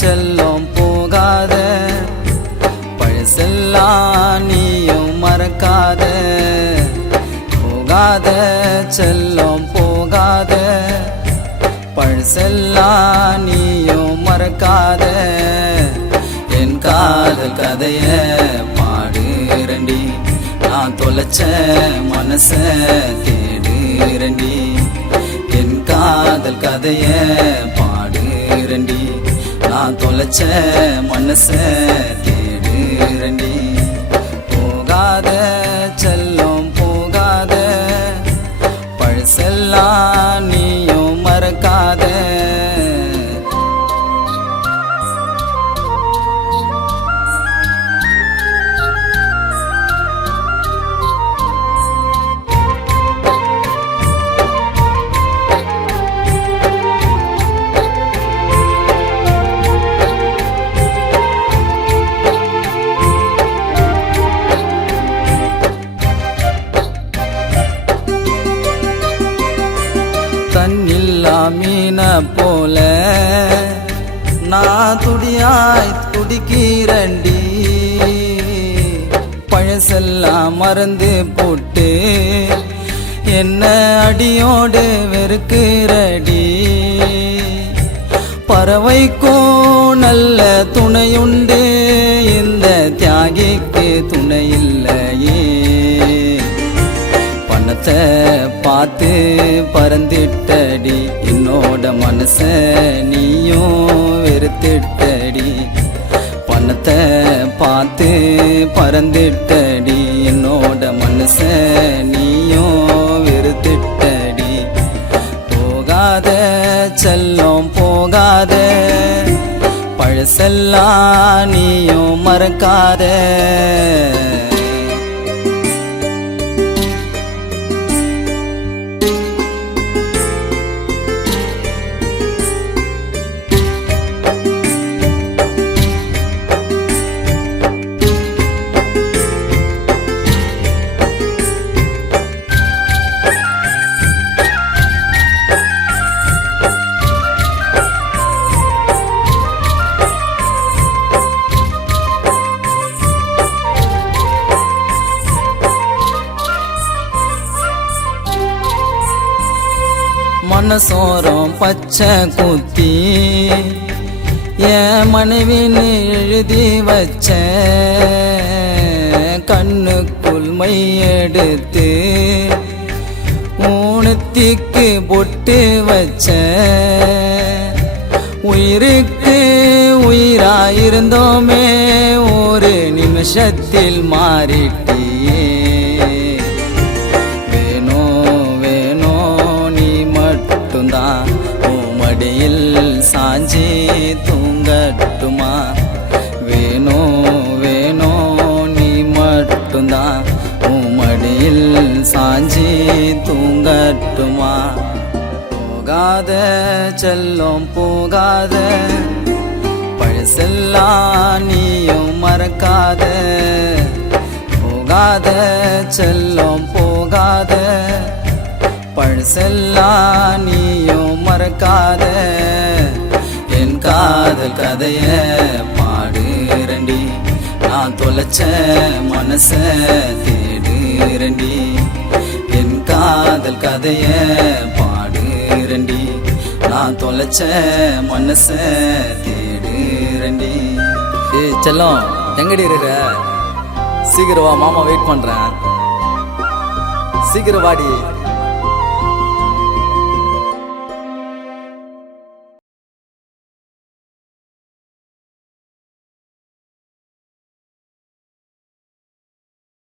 செல்லும் போகாத பழசெல்லாம் நீயும் மறக்காத போகாத செல்லும் போகாத பழசெல்லாம் நீயும் மறக்காத என் காதல் கதைய பாடுறண்டி நான் தொலைச்ச மனச தேடுறண்டி என் காதல் கதைய பாடுறண்டி நான் தொலைச்ச மனச தேடுறண்டி போகாத செல்லும் போகாத பழசெல்லாம் நீயும் மறக்காத தன்னில்லா மீன போல நான் துடியாய் துடிக்கிறண்டி பழசெல்லாம் மறந்து போட்டு என்ன அடியோடு வெறுக்கிறடி பறவைக்கும் நல்ல துணையுண்டு இந்த தியாகிக்கு துணை இல்லையே பணத்தை பார்த்து பறந்துட்டடி என்னோட மனச நீயும் வெறுத்துட்டடி பணத்தை பார்த்து பறந்துட்டடி என்னோட மனச நீயும் வெறுத்துட்டடி போகாத செல்லும் போகாத பழசெல்லாம் நீயும் மறக்காத மனசோரம் பச்சை குத்தி என் மனைவின்னு எழுதி வச்ச கண்ணுக்குள் மையெடுத்து ஊனத்திக்கு பொட்டு வச்ச உயிருக்கு உயிராயிருந்தோமே ஒரு நிமிஷத்தில் மாறிட்டியே மடியில் சாஞ்சி தூங்கட்டுமா வேணோ வேணோ நீ மட்டும்தான் மடியில் சாஞ்சி தூங்கட்டுமா போகாத செல்லும் போகாத பழசெல்லாம் நீயும் மறக்காத போகாத செல்லும் போகாத பழசெல்லாம் நீயும் மறக்காத என் காதல் கதைய பாடுறண்டி நான் தொலைச்ச மனச தேடுறண்டி என் காதல் கதைய பாடுறண்டி நான் தொலைச்ச மனச தேடுறண்டி ஏய் செல்லம் எங்கடி இருக்க சீக்கிரம் வா மாமா வெயிட் பண்றேன் சீக்கிரம் வாடி